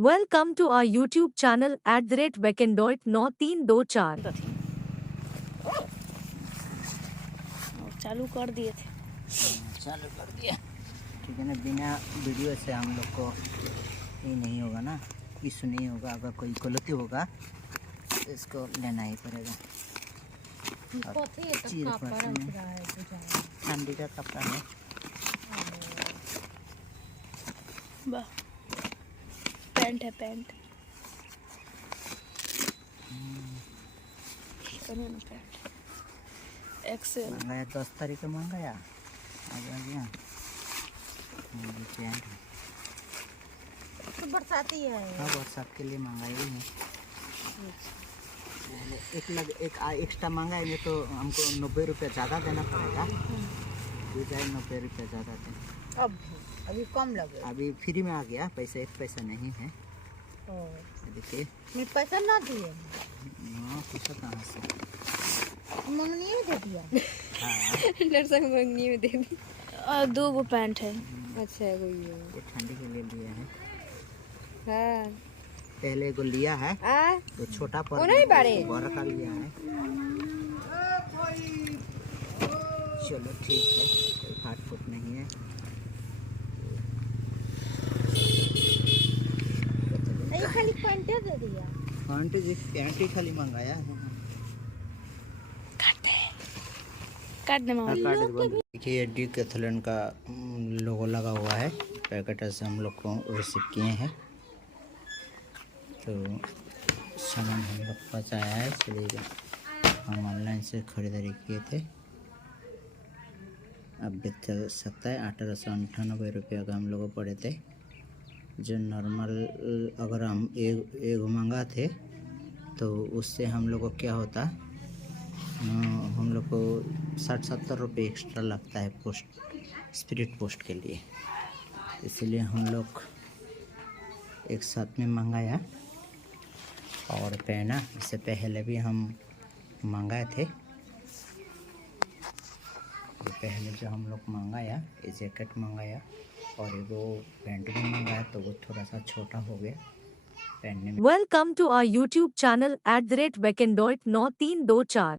Welcome to our YouTube channel @Beckendoit9324। चालू कर दिए थे। चालू कर दिया। ठीक है ना, बिना वीडियो से हम लोग को ये नहीं होगा ना, इशू नहीं होगा। अगर कोई गलती होगा तो इसको लेना ही पड़ेगा। ठंडी का कपड़ा है। वाह, पैंट है पैंट। एक्सेल मंगाया 10 तारीख को मंगाया, आ गया। पैंट तो बरसाती है। हाँ, बरसात के लिए मंगाई है। एक एक्स्ट्रा मंगाएंगे तो हमको 90 रुपये ज़्यादा देना पड़ेगा। 90 रुपये ज़्यादा दें। अभी कम लगे। अभी फ्री में आ गया, पैसा एक पैसा नहीं है। देखिए, मैं पैसा ना दिए। हाँ, पैसा कहाँ से मंगनी में दे दिया। नरसंग मंगनी में दे दी। 2 गो पैंट है। अच्छा ये ठंडी के लिए लिया है। हाँ। पहले एगो लिया है तो छोटा पर नहीं बारे। बड़ा का लिया है। चलो ठीक है, कोई फाट फूट नहीं है। ये खाली पैंट दे दिया। पैंट ही खाली मंगाया है। काट दे मामा। देखिए, ये डिकैथलॉन का लोगो लगा हुआ है। पैकेट से हम लोग को रिसीव किए हैं, तो सामान हम लोग पास आया है, इसलिए हम ऑनलाइन से खरीदारी किए थे। अब देख सकता है 1898 रुपये का हम लोग को पड़े थे। जो नॉर्मल अगर हम एक मंगा थे तो उससे हम लोग को क्या होता, हम लोग को 60-70 रुपये एक्स्ट्रा लगता है पोस्ट, स्पीड पोस्ट के लिए। इसलिए हम लोग एक साथ में मंगाया और पहना। इससे पहले भी हम मंगाए थे। ये पहले जो हम लोग मंगाया, ये जैकेट मंगाया और वो पैंट भी मंगाया, तो वो थोड़ा सा छोटा हो गया पहनने में। Welcome to our YouTube channel @Beckendoit9324।